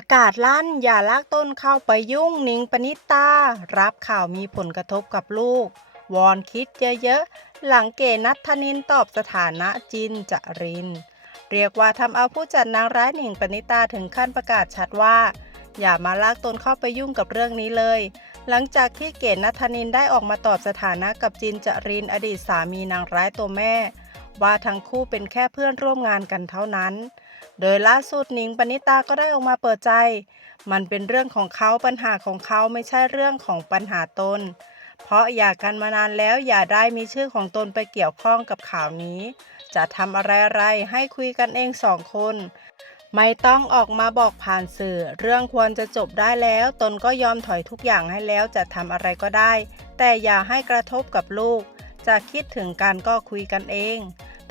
ประกาศลั่นอย่าลากต้นเข้าไปยุ่งนิงปณิตา รับข่าวมีผลกระทบกับลูก วอนคิดเยอะๆ หลังเกนัทธนินตอบสถานะจินจริน เรียกว่าทำเอาผู้จัดนางร้ายหนิงปณิตาถึงขั้นประกาศชัดว่า อย่ามาลากตนเข้าไปยุ่งกับเรื่องนี้เลย หลังจากที่เก๋นัทธนินได้ออกมาตอบสถานะกับจินจรินอดีตสามีนางร้ายตัวแม่ ว่าทั้งคู่เป็นแค่เพื่อนร่วมงานกันเท่านั้น โดยล่าสุดหนิงปณิตาก็ได้ออกมาเปิดใจ มันเป็นเรื่องของเขาปัญหาของเขาไม่ใช่เรื่องของปัญหาตน เพราะอยากกันมานานแล้วอย่าได้มีชื่อของตนไปเกี่ยวข้องกับข่าวนี้ จะทำอะไรอะไรๆให้คุยกันเองสองคนไม่ต้องออกมาบอกผ่านสื่อ เรื่องควรจะจบได้แล้ว ตนก็ยอมถอยทุกอย่างให้แล้วจะทำอะไรก็ได้ แต่อย่าให้กระทบกับลูก จะคิดถึงกันก็คุยกันเอง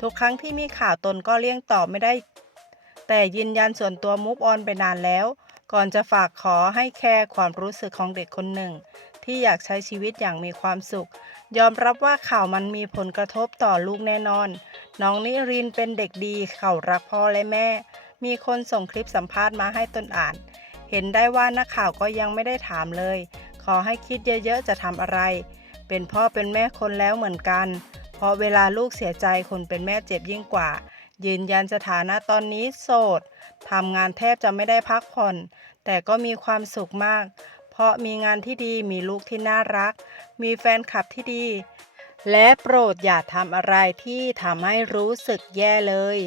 ทุกครั้งที่มีข่าวตนก็เลี่ยงตอบไม่ได้ แต่ยืนยันส่วนตัวมุกออนไปนานแล้ว ก่อนจะฝากขอให้แคร์ความรู้สึกของเด็กคนหนึ่ง ที่อยากใช้ชีวิตอย่างมีความสุข ยอมรับว่าข่าวมันมีผลกระทบต่อลูกแน่นอน น้องนิรินเป็นเด็กดีเขารักพ่อและแม่ มีคนส่งคลิปสัมภาษณ์มาให้ตนอ่าน เห็นได้ว่านักข่าวก็ยังไม่ได้ถามเลย ขอให้คิดเยอะๆจะทำอะไร เป็นพ่อเป็นแม่คนแล้วเหมือนกัน เพราะเวลาลูกเสียใจคนเป็นแม่เจ็บยิ่งกว่า ยืนยันสถานะตอนนี้โสดทำงานแทบจะไม่ได้พักผ่อน แต่ก็มีความสุขมาก เพราะมีงานที่ดีมีลูกที่น่ารัก มีแฟนคลับที่ดี และโปรดอย่าทำอะไรที่ทำให้รู้สึกแย่เลย